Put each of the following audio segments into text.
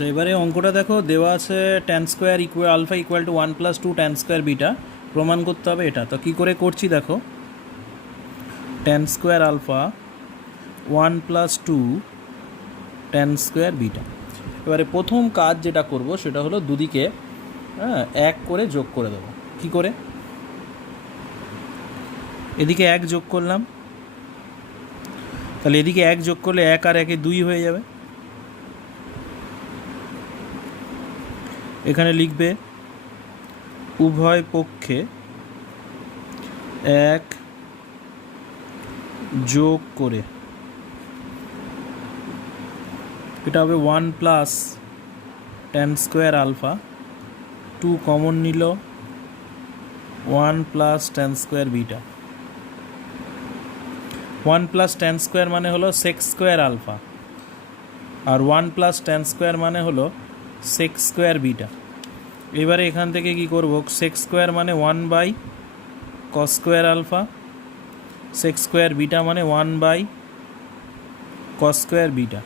আচ্ছা, এবারে অঙ্কটা দেখো, দেওয়া আছে tan square equal alpha equal to 1 + 2 tan square beta. প্রমাণ করতে হবে এটা। তো কী করে করছি দেখো, tan square alpha 1 + 2 tan square beta. এবারে প্রথম কাজ যেটা করব সেটা হলো দুদিকে এক করে যোগ করে দেবো। কী করে? এদিকে এক যোগ করলাম, তাহলে এদিকে এক যোগ করলে 1 আর 1 2 হয়ে যাবে। এখানে লিখবে উভয় পক্ষে 1 যোগ করে, এটা হবে 1 + ট্যান স্কোয়ার আলফা, 2 কমন নিল, 1 + tan square beta. 1 + tan square মানে হলো সেক স্কোয়ার আলফা, আর 1 + ট্যান স্কোয়ার মানে হলো সেক স্কোয়ার বিটা। এবারে এখান থেকে কি করব, সেক স্কোয়ার মানে 1/cos square alpha, sec square beta মানে 1/cos স্কোয়ার বিটা।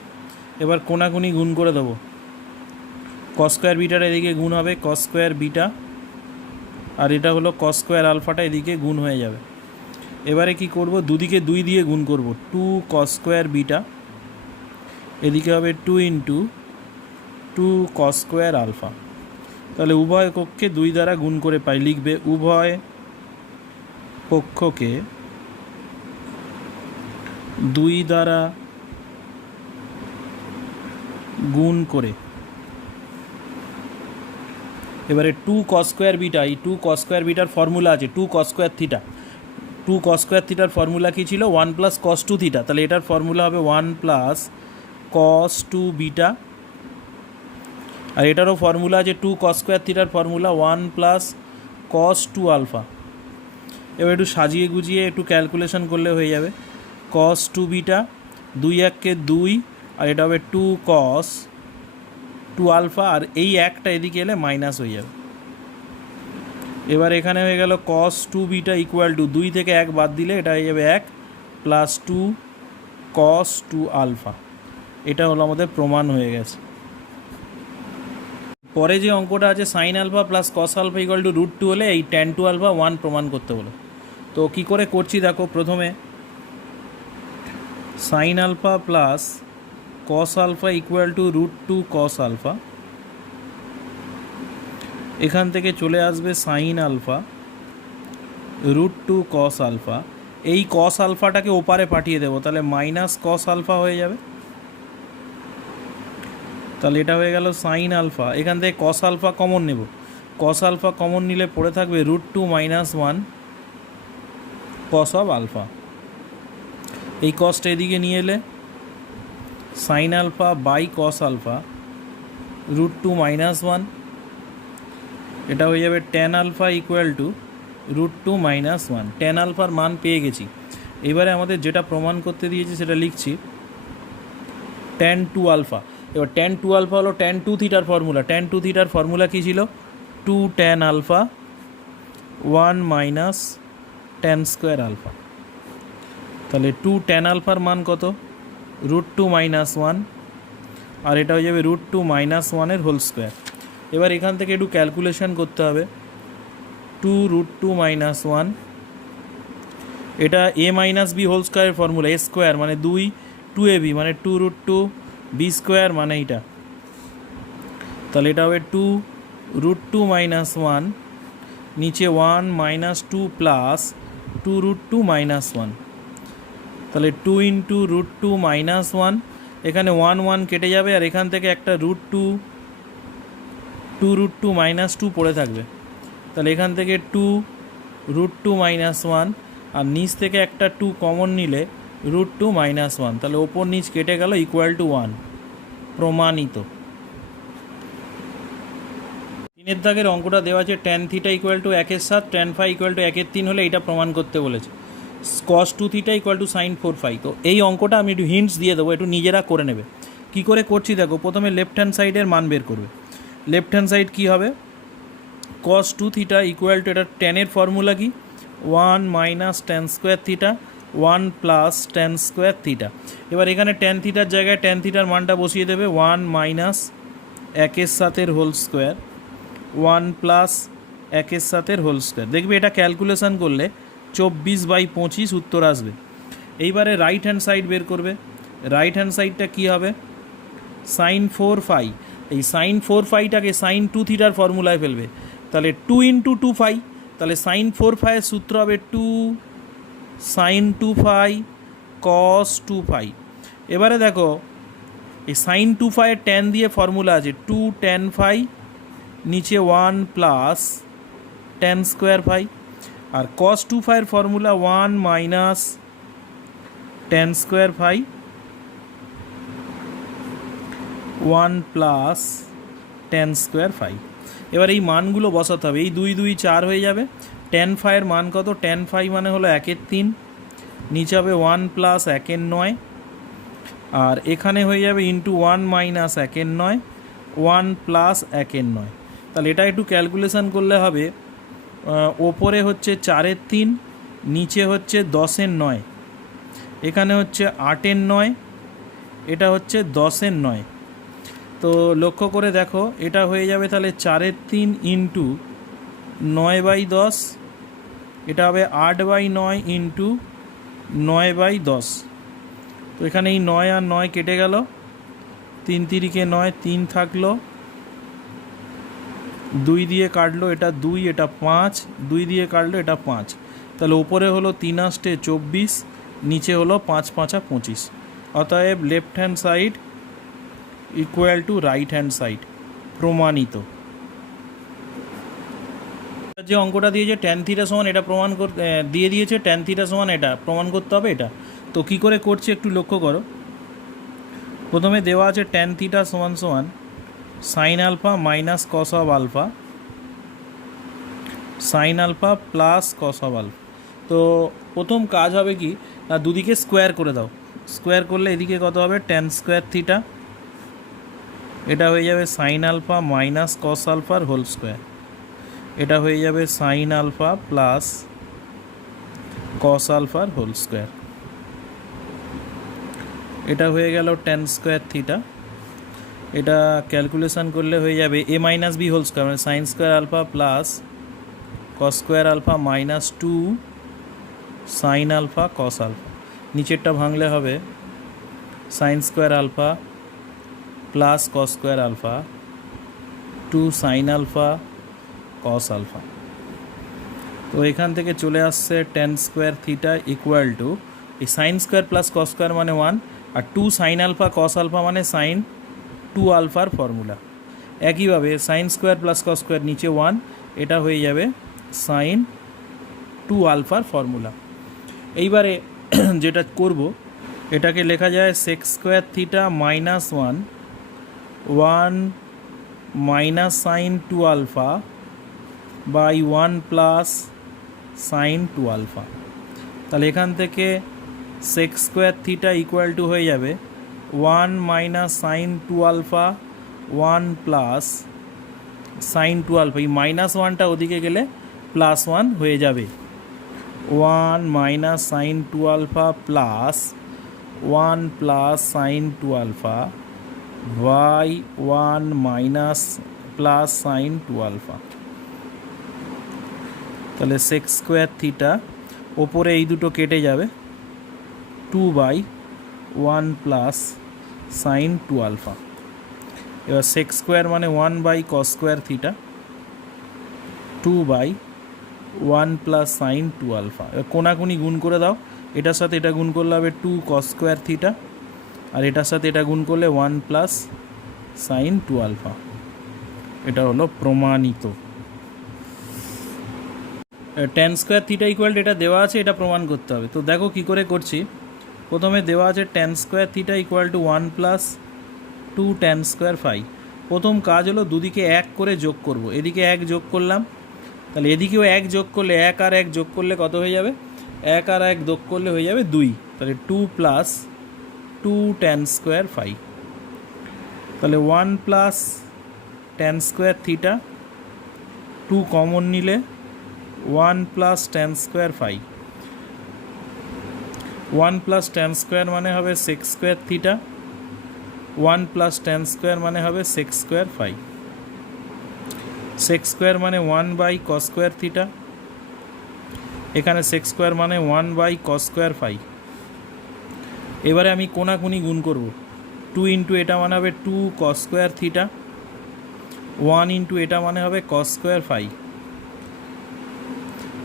এবার কোনাকুনি গুণ করে দেবো, cos স্কোয়ার বিটার এদিকে গুণ হবে cos স্কোয়ার বিটা, আর এটা হলো cos স্কোয়ার আলফাটা এদিকে গুণ হয়ে যাবে। এবারে কি করব, দুদিকে 2 দিয়ে গুণ করব, 2 cos স্কোয়ার বিটা, এদিকে হবে 2 × 2 cos স্কোয়ার আলফা। তাহলে উভয় পক্ষকে 2 দ্বারা গুণ করে পাই, লিখবে উভয় পক্ষকে 2 দ্বারা গুণ করে। এবারে 2 cos স্কোয়ার বিটা, এই 2 cos স্কোয়ার বিটার ফর্মুলা আছে 2 cos square theta. 2 cos square থিটার ফর্মুলা কী ছিল, 1 + cos 2 থিটা। তাহলে এটার ফর্মুলা হবে 1 + cos 2 বিটা, আর এটারও ফর্মুলা আছে 2 cos স্কোয়ার থিটার ফর্মুলা 1 + cos 2 আলফা। এবার একটু সাজিয়ে গুজিয়ে একটু ক্যালকুলেশন করলে হয়ে যাবে। cos 2 বিটা, 2 1 2, আর এটা হবে 2 cos 2 আলফা, আর এই একটা এদিকে এলে মাইনাস হয়ে যাবে। এবার এখানে হয়ে গেল cos 2 বিটা ইকুয়াল টু 2 থেকে 1 বাদ দিলে এটা হয়ে যাবে 1 + 2 cos 2 আলফা। এটা হলো আমাদের প্রমাণ হয়ে গেছে। পরে যে অঙ্কটা আছে sine alpha plus cos alpha equal to √2 হলে এই ট্যান 2 আলফা 1 প্রমাণ করতে বলো। তো কী করে করছি দেখো, প্রথমে sine alpha plus cos alpha equal to √2 cos alpha, এখান থেকে চলে আসবে সাইন আলফা √2 cos আলফা। এই cos আলফাটাকে ওপারে পাঠিয়ে দেবো, তাহলে মাইনাস cos আলফা হয়ে যাবে। তাহলে এটা হয়ে গেল সাইন আলফা, এখান থেকে cos আলফা কমন নেব, cos আলফা কমন নিলে পড়ে থাকবে √2 - 1 cos অফ আলফা। এই কসটা এদিকে নিয়ে এলে sine alpha by cos alpha √2 - 1, এটা হয়ে যাবে tan alpha equal to √2 - 1। Tan আলফার মান পেয়ে গেছি। এবারে আমাদের যেটা প্রমাণ করতে দিয়েছি সেটা লিখছি, ট্যান 2 আলফা। এবার ট্যান 2 আলফা হলো ট্যান 2 থিটার ফর্মুলা। ট্যান 2 থিটার ফর্মুলা কী ছিল, 2 tan alpha 1 - tan square alpha. তাহলে 2 ট্যান আলফার মান কত, √2 - 1, আর এটা হয়ে যাবে √2 - 1 হোল স্কোয়ার। এবার এখান থেকে একটু ক্যালকুলেশন করতে হবে, 2 √2 - 1, এটা a - b হোল স্কোয়ারের ফর্মুলা, a স্কোয়ার মানে 2, 2ab মানে 2 √2, b স্কোয়ার মানে এটা। তাহলে এটা হবে 2 √2 - 1, নিচে 1 - 2 প্লাস 2 √2 - 1, তাহলে 2 × √2 - 1, এখানে 1 1 কেটে যাবে, আর এখান থেকে একটা √2 √2 - 2 পড়ে থাকবে। তাহলে এখান থেকে 2 √2 - 1, আর নিচ থেকে একটা 2 কমন নিলে √2 - 1, তাহলে ওপর নিচ কেটে গেল ইকুয়াল টু 1। প্রমাণিত। 3 দাগের অঙ্কটা দেওয়া আছে tan theta equal to 1/7, tan phi equal to 1/3 হলে এটা প্রমাণ করতে বলেছে। cos 2 theta equal to sine 4 phi. তো এই অঙ্কটা আমি একটু হিন্টস দিয়ে দেবো, একটু নিজেরা করে নেবে। কী করে করছি দেখো, প্রথমে লেফট হ্যান্ড সাইডের মান বের করবে। লেফট হ্যান্ড সাইড কী হবে, cos 2 থিটা ইকুয়াল টু, এটা ট্যানের ফর্মুলা কি, 1 - tan square theta 1 + tan square theta. এবার এখানে ট্যান থিটার জায়গায় ট্যান থিটার মানটা বসিয়ে দেবে, 1 - একের সাথের হোল স্কোয়ার, 1 প্লাস একের সাথের হোল স্কোয়ার। দেখবে এটা ক্যালকুলেশন করলে 24/25 উত্তর আসবে। এইবারে রাইট হ্যান্ড সাইড বের করবে। রাইট হ্যান্ড সাইডটা কী হবে? সাইন 4 ফাই, এই সাইন 4 ফাইটাকে সাইন 2 থিটার ফর্মুলায় ফেলবে। তাহলে 2 × 2 ফাই, তাহলে সাইন 4 ফাইয়ের সূত্র হবে 2 সাইন 2 ফাই কস 2 ফাই। এবারে দেখো এই সাইন 2 ফাইয়ের ট্যান দিয়ে ফর্মুলা আছে 2 tan ফাই, নিচে 1 প্লাস tan স্কোয়ার ফাই, আর কস 2 ফাইয়ের formula 1 minus tan square phi 1 plus tan square phi. এবার এই মানগুলো বসাতে হবে। এই 2 2 4 হয়ে যাবে। tan ফাইয়ের মান কত? tan ফাই মানে হলো 1/3, নিচে হবে 1 প্লাস 1/9, আর এখানে হয়ে যাবে ইন্টু 1 মাইনাস 1/9, 1 প্লাস 1/9। তাহলে এটা একটু ক্যালকুলেশান করলে হবে, ওপরে হচ্ছে 4/3, নিচে হচ্ছে 10/9, এখানে হচ্ছে 8/9, এটা হচ্ছে 10/9। তো লক্ষ্য করে দেখো এটা হয়ে যাবে তাহলে 4/3 ইন্টু 9/10, এটা হবে 8/9 ইন্টু 9/10। তো এখানে এই 9 আর 9 কেটে গেল, 3 3 9, 3 থাকলো, 2 দিয়ে কাটলো, এটা 2, এটা 5, 2 দিয়ে কাটলো, এটা 5। তাহলে উপরে হলো 3 8 24, নিচে হলো 5 5 25। অতএব left hand side equal to right hand side, প্রমাণিত। যে অঙ্কটা দিয়েছে ট্যান থিটা সমান এটা প্রমাণ করতে দিয়ে দিয়েছে, ট্যান থিটা সমান এটা প্রমাণ করতে হবে। এটা তো কী করে করছে একটু লক্ষ্য করো। প্রথমে দেওয়া আছে ট্যান থিটা সমান সমান sine alpha minus cos of alpha, sine alpha plus cos of alpha. তো প্রথম কাজ হবে কি না, দুদিকে স্কোয়ার করে দাও। স্কোয়ার করলে এদিকে কত হবে? ট্যান স্কোয়ার থিটা, এটা হয়ে যাবে সাইন আলফা মাইনাস কস আলফার হোল স্কোয়ার, এটা হয়ে যাবে সাইন আলফা প্লাস কস আলফার হোল স্কোয়ার, এটা হয়ে গেল ট্যান স্কোয়ার থিটা। এটা ক্যালকুলেশন করলে হয়ে যাবে a minus b whole square, মানে sine square alpha plus cos square alpha minus 2 sine alpha cos alpha. নিচেরটা ভাঙলে হবে sine square alpha plus cos square alpha 2 sine alpha cos alpha. তো এখান থেকে চলে আসছে tan square theta equal to এই sine square plus cos square মানে 1, আর 2 সাইন আলফা কস আলফা মানে সাইন 2 আলফার ফর্মুলা। একইভাবে sign square plus cos square নিচে 1, এটা হয়ে যাবে সাইন 2 আলফার ফর্মুলা। এইবারে যেটা করব, এটাকে লেখা যায় sec square theta minus 1 minus sine 2 alpha by 1 plus sine 2 alpha. তাহলে এখান থেকে sec square theta equal to হয়ে যাবে 1 minus sine 2 alpha 1 plus sine 2 alpha. এই মাইনাস 1টা ওদিকে গেলে প্লাস 1 হয়ে যাবে। 1 minus sine 2 alpha plus 1 plus sine 2 alpha by 1 minus plus sine 2 alpha. তাহলে সেক্স স্কোয়ার থিটা ওপরে এই দুটো কেটে যাবে, 2/1 প্লাস সাইন 2 আলফা। এবার সেক্স স্কোয়ার মানে 1 cos square theta 2/1 plus sine 2 alpha. এবার কোনাকুনি গুণ করে দাও, এটার সাথে এটা গুণ করলে হবে 2 কস স্কোয়ার থিটা, আর এটার সাথে এটা গুণ করলে 1 প্লাস সাইন 2 আলফা। এটা হলো প্রমাণিত। ট্যান স্কোয়ার থিটা ইকুয়াল এটা দেওয়া আছে, এটা প্রমাণ করতে হবে। তো দেখো কী করে করছি। প্রথমে দেওয়া আছে tan square theta equal to 1 plus 2 tan square phi. প্রথম কাজ হলো দুদিকে 1 করে যোগ করব। এদিকে 1 যোগ করলাম, তাহলে এদিকেও 1 যোগ করলে 1 আর 1 যোগ করলে কত হয়ে যাবে? 1 আর 1 যোগ করলে হয়ে যাবে 2। তাহলে 2 প্লাস 2 ট্যান স্কোয়ার ফাই। তাহলে 1 plus tan square theta, 2 common নিলে 1 plus tan square phi. 1 plus tan square মানে হবে sec square theta one plus tan square মানে হবে sec square phi, sec square মানে one by cos square theta, এখানে sec square মানে one by cos square phi. এবারে আমি কোনাকুনি গুণ করব, টু ইন্টু এটা মানে হবে two cos square theta, one into এটা মানে হবে cos square phi.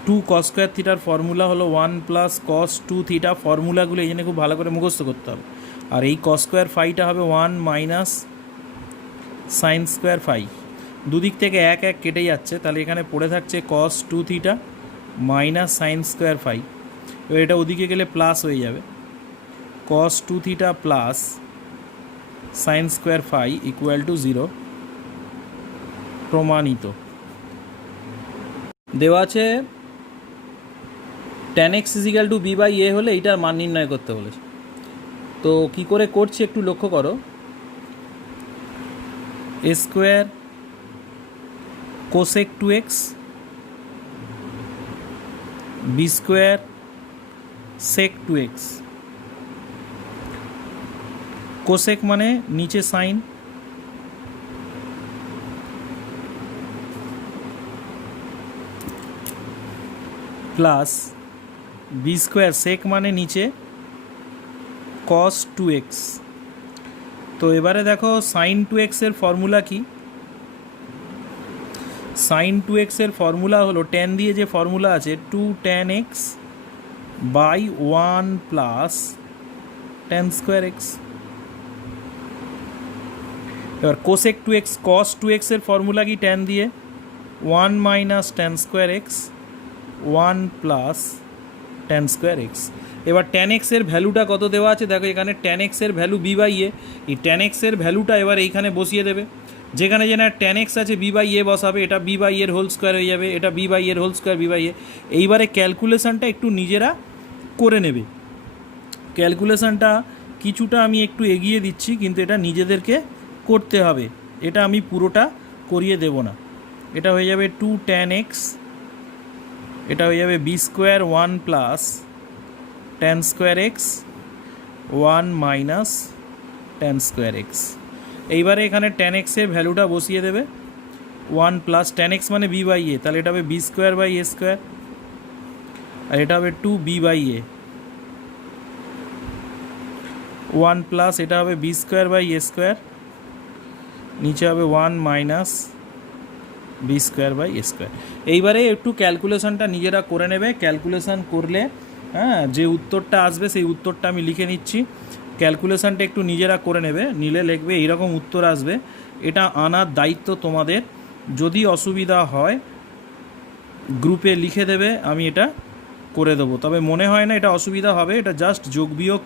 Two cos square থিটার ফর্মুলা হলো one plus cos two theta, ফর্মুলাগুলো এই জন্য খুব ভালো করে মুখস্থ করতে হবে। আর এই কস স্কোয়ার ফাইটা হবে one minus sine square phi, দুদিক থেকে এক এক কেটে যাচ্ছে, তাহলে এখানে পড়ে থাকছে cos two theta minus sine square phi. এবার এটা ওদিকে গেলে প্লাস হয়ে যাবে, cos two theta plus sine square phi equal to 0। প্রমাণিত। দেওয়া আছে tan x equal to b by a হলে এইটার মান নির্ণয় করতে বলেছে। তো কি করে করছি একটু লক্ষ্য করো, a square cosec two x b square sec two x, cosec মানে নিচে sine, plus b square sec মানে নিচে কস টু এক্স। তো এবারে দেখো সাইন টু এক্সের ফর্মুলা কি, সাইন টু এক্সের ফর্মুলা হলো ট্যান দিয়ে যে ফর্মুলা আছে two tan x by one plus tan square x. এবার cosec two x, cos two এক্সের ফর্মুলা কি ট্যান দিয়ে one minus tan square x one plus tan square x. এবার ট্যান এক্সের ভ্যালুটা কত দেওয়া আছে দেখো, এখানে ট্যান এক্সের ভ্যালু বি বাই এ, এই ট্যান এক্সের ভ্যালুটা এবার এইখানে বসিয়ে দেবে, যেখানে যেন ট্যান এক্স আছে বি বাই এ বসাবে, এটা বি বাই এর হোল স্কোয়ার হয়ে যাবে, এটা বি বাই এর হোল স্কোয়ার বি বাই এ। এইবারে ক্যালকুলেশনটা একটু নিজেরা করে নেবে, ক্যালকুলেশনটা কিছুটা আমি একটু এগিয়ে দিচ্ছি, কিন্তু এটা নিজেদেরকে করতে হবে, এটা আমি পুরোটা করিয়ে দেব না। এটা হয়ে যাবে টু ট্যান এক্স, এটা হয়ে যাবে b square one plus tan square x one minus tan square x. এইবারে এখানে ট্যান এক্সের ভ্যালুটা বসিয়ে দেবে, ওয়ান প্লাস ট্যান এক্স মানে বি বাই এ, তাহলে এটা হবে b square by a square, আর এটা হবে two b by a, one plus এটা হবে b square by a square, নিচে হবে one minus b square by a square. এইবারে একটু ক্যালকুলেশনটা নিজেরা করে নেবে, ক্যালকুলেশন করলে হ্যাঁ যে উত্তরটা আসবে সেই উত্তরটা আমি লিখে নিচ্ছি, ক্যালকুলেশনটা একটু নিজেরা করে নেবে, নিলে লিখবে এইরকম উত্তর আসবে, এটা আনার দায়িত্ব তোমাদের। যদি অসুবিধা হয় গ্রুপে লিখে দেবে, আমি এটা করে দেবো, তবে মনে হয় না এটা অসুবিধা হবে, এটা জাস্ট যোগ বিয়োগ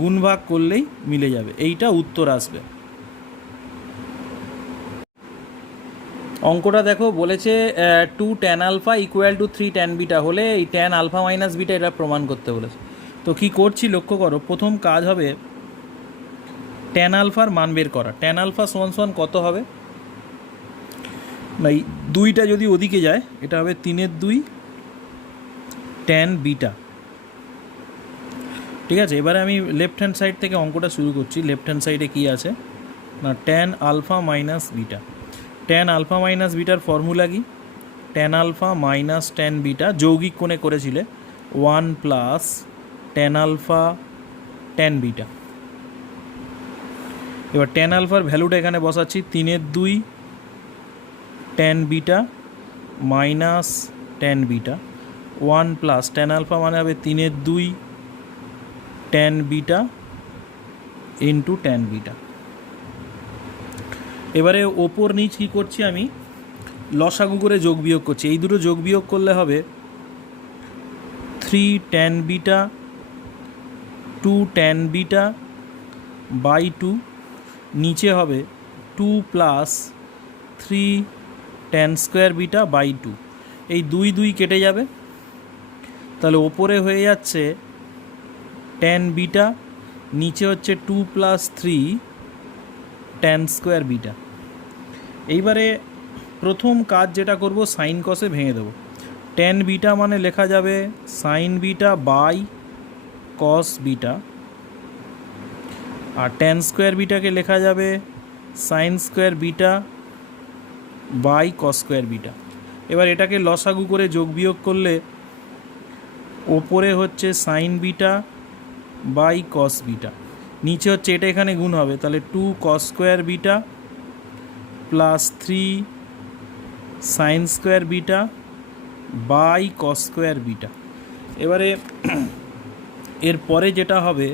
গুণ ভাগ করলেই মিলে যাবে, এইটা উত্তর আসবে। অঙ্কটা দেখো বলেছে two tan alpha equal to three tan beta হলে এই ট্যান আলফা মাইনাস বিটা এটা প্রমাণ করতে বলেছে। তো কি করছি লক্ষ্য করো, প্রথম কাজ হবে ট্যান আলফার মান বের করা। ট্যান আলফা সমান সমান কত হবে, না এই দুইটা যদি ওদিকে যায় এটা হবে তিনের দুই ট্যান বিটা, ঠিক আছে। এবারে আমি লেফট হ্যান্ড সাইড থেকে অঙ্কটা শুরু করছি। লেফট হ্যান্ড সাইডে কী আছে না tan alpha minus beta, tan alpha minus বিটার ফর্মুলা কি, tan alpha minus tan beta যৌগিক কোণে করেছিলে one plus tan alpha tan beta. এবার ট্যান আলফার ভ্যালুটা এখানে বসাচ্ছি তিনের দুই tan beta minus tan beta one plus tan alpha মানে হবে তিনের দুই tan beta into tan beta. এবারে ওপর নিচ কী করছি আমি লসাগু করে যোগ বিয়োগ করছি, এই দুটো যোগ বিয়োগ করলে হবে three tan beta two tan beta by two, নিচে হবে two plus three tan square beta by two, এই দুই দুই কেটে যাবে, তাহলে ওপরে হয়ে যাচ্ছে ট্যান বিটা, নিচে হচ্ছে two plus three tan square beta. এইবারে প্রথম কাজ যেটা করব সাইন কসে ভেঙে দেবো, ট্যান বিটা মানে লেখা যাবে sine beta by cos beta আর ট্যান স্কোয়ার বিটাকে লেখা যাবে sine square beta by cos square beta. এবার এটাকে লসাগু করে যোগ বিয়োগ করলে ওপরে হচ্ছে sine beta by cos beta, নিচে হচ্ছে এটা এখানে গুণ হবে, তাহলে 2 cos square beta plus 3 sine square beta by cos square beta. এবারে এরপরে যেটা হবে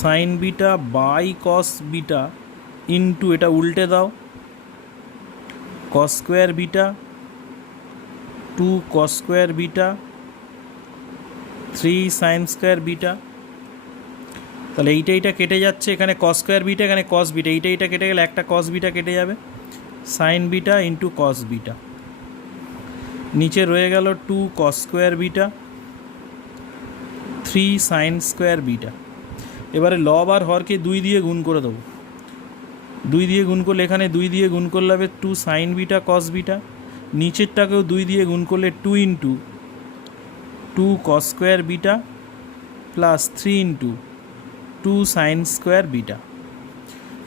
sine beta by cos beta into, এটা উল্টে দাও, কস square beta 2 cos square beta 3 sine square beta. তাহলে এইটা কেটে যাচ্ছে, এখানে কস স্কোয়ার বিটা, এখানে কস বিটা, এইটা কেটে গেলে একটা কস বিটা কেটে যাবে, sine beta into cos beta. নিচে রয়ে গেল 2 cos square beta 3 sine square beta. এবারে লব আর হরকে 2 দিয়ে গুণ করে দেবো, 2 দিয়ে গুণ করলে এখানে 2 দিয়ে গুণ করলে হবে 2 সাইন বিটা কস বিটা, নিচেরটাকেও 2 দিয়ে গুণ করলে 2 into 2 cos square beta plus 3 into 2 sign square beta.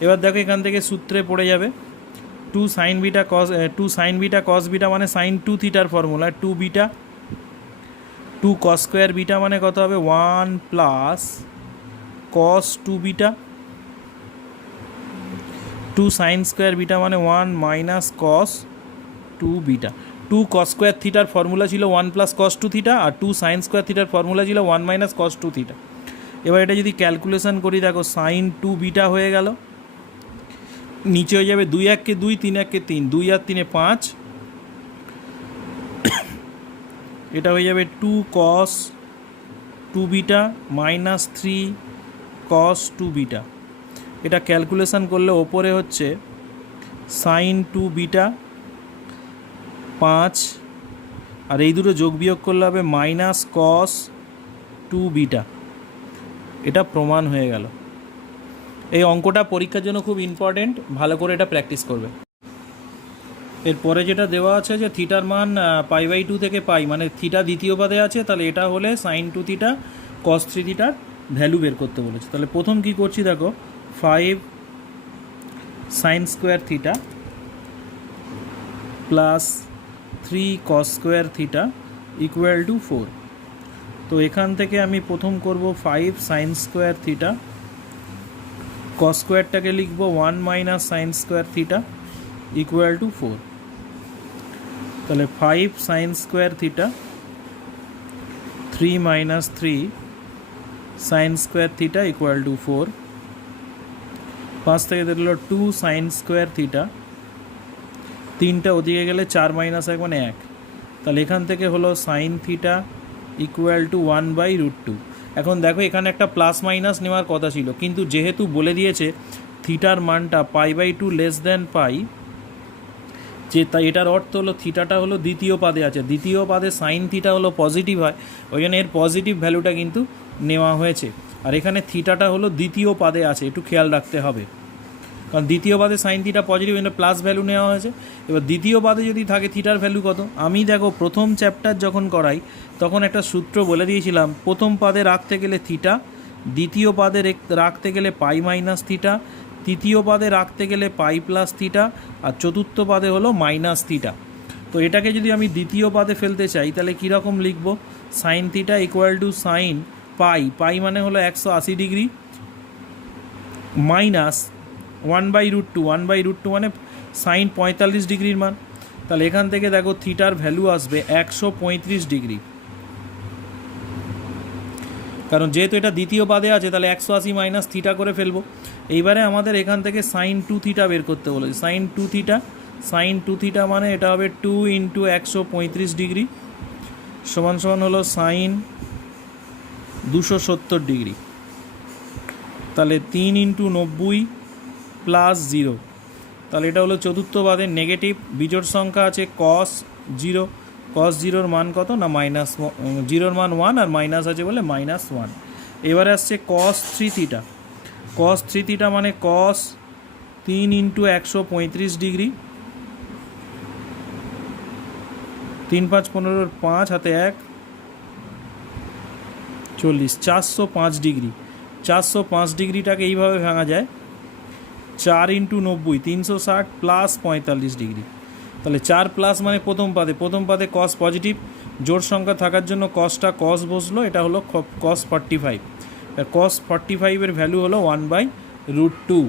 এবার দেখো এখান থেকে সূত্রে পড়ে যাবে 2 সাইন বিটা কস বিটা মানে সাইন 2 থিটার formula 2 beta, 2 cos square beta মানে কত হবে 1 plus cos 2 beta, 2 sign square beta মানে 1 minus cos 2 beta. 2 cos square থিটার ফর্মুলা ছিল 1 প্লাস কস 2 থিটা, আর 2 সাইন স্কোয়ার থিটার ফর্মুলা ছিল 1 মাইনাস কস 2 থিটা। এবার এটা যদি ক্যালকুলেশন করি দেখো সাইন 2 বিটা হয়ে গেল, নিচে হয়ে যাবে 2 1 কে 2 3 1 কে 3, 2 আর 3 5, এটা হয়ে যাবে 2 কস 2 বিটা মাইনাস 3 কস 2 বিটা। এটা ক্যালকুলেশন করলে ওপরে হচ্ছে সাইন 2 বিটা 5, আর এই দুটো যোগ বিয়োগ করলে হবে মাইনাস কস 2 বিটা। এটা প্রমাণ হয়ে গেল। এই অঙ্কটা পরীক্ষার জন্য খুব ইম্পর্টেন্ট, ভালো করে এটা প্র্যাকটিস করবে। এরপরে যেটা দেওয়া আছে যে থিটার মান π/2 থেকে পাই, মানে থিটা দ্বিতীয় পদে আছে, তাহলে এটা হলে সাইন 2 থিটা কস 3 থিটার ভ্যালু বের করতে বলেছে। তাহলে প্রথম কি করছি দেখো 5 সাইন স্কোয়ার থিটা প্লাস 3 কস স্কোয়ার থিটা ইকুয়াল টু 4। তো এখান থেকে আমি প্রথম করব 5 সাইন স্কোয়ার থিটা, কস স্কোয়ারটাকে লিখব 1 minus sine square theta equal two 4। তাহলে 5 sine square theta 3 minus 3 sine square theta equal two 4। 5 থেকে দেখলো 2 সাইন স্কোয়ার থিটা, 3টা ওদিকে গেলে 4 মাইনাস 1 মানে 1, তাহলে এখান থেকে হলো সাইন থিটা ইকুয়াল টু 1/√2। এখন দেখো এখানে একটা প্লাস মাইনাস নেওয়ার কথা ছিল, কিন্তু যেহেতু বলে দিয়েছে থিটার মানটা π/2 লেস দেন পাই, যে তাই এটার অর্থ হলো থিটাটা হলো দ্বিতীয় পাদে আছে, দ্বিতীয় পাদে সাইন থিটা হলো পজিটিভ হয়, ওই জন্য এর পজিটিভ ভ্যালুটা কিন্তু নেওয়া হয়েছে। আর এখানে থিটাটা হলো দ্বিতীয় পাদে আছে, একটু খেয়াল রাখতে হবে, কারণ দ্বিতীয় পাদে সাইন থিটা পজিটিভ, এখানে প্লাস ভ্যালু নেওয়া হয়েছে। এবার দ্বিতীয় পাদে যদি থাকে থিটার ভ্যালু কত, আমি দেখো প্রথম চ্যাপ্টার যখন করাই তখন একটা সূত্র বলে দিয়েছিলাম, প্রথম পাদে রাখতে গেলে থিটা, দ্বিতীয় পাদে রাখতে গেলে পাই মাইনাস থিটা, তৃতীয় পাদে রাখতে গেলে পাই প্লাস থিটা, আর চতুর্থ পাদে হলো মাইনাস থিটা। তো এটাকে যদি আমি দ্বিতীয় পাদে ফেলতে চাই তাহলে কীরকম লিখব, sine theta equal to sine pi মানে হলো 180 ডিগ্রি মাইনাস 1/√2, 1/√2 মানে সাইন 45 ডিগ্রির মান। তাহলে এখান থেকে দেখো থিটার ভ্যালু আসবে 135 ডিগ্রি, কারণ যেহেতু এটা দ্বিতীয় পাদে আছে তাহলে 180 মাইনাস থিটা করে ফেলবো। এইবারে আমাদের এখান থেকে সাইন 2 থিটা বের করতে বলেছে, সাইন 2 থিটা মানে এটা হবে 2 ইন্টু 135 ডিগ্রি সমান সমান হলো সাইন 270 ডিগ্রি। তাহলে 3 ইন্টু 90 প্লাস 0, তাহলে এটা হলো চতুর্থ পাদের নেগেটিভ, বিজোড় সংখ্যা আছে কস 0, কস 0-র মান কত না মাইনাস, 0-র মান 1 আর মাইনাস আছে বলে -1। এবারে আসছে কস 3 থিটা, কস 3 থিটা মানে কস 3 ইন্টু 135 ডিগ্রি, 3 5 15, 5 হাতে 1 40, 405 ডিগ্রি, 405 এইভাবে ভাঙা যায়, 4 ইন্টু 90 360 প্লাস 45 তাহলে 4 প্লাস মানে প্রথম পাদে কস পজিটিভ, জোড় সংখ্যা থাকার জন্য কসটা কস বসলো, এটা হলো কস 45। কস 45-এর ভ্যালু হলো 1/√2।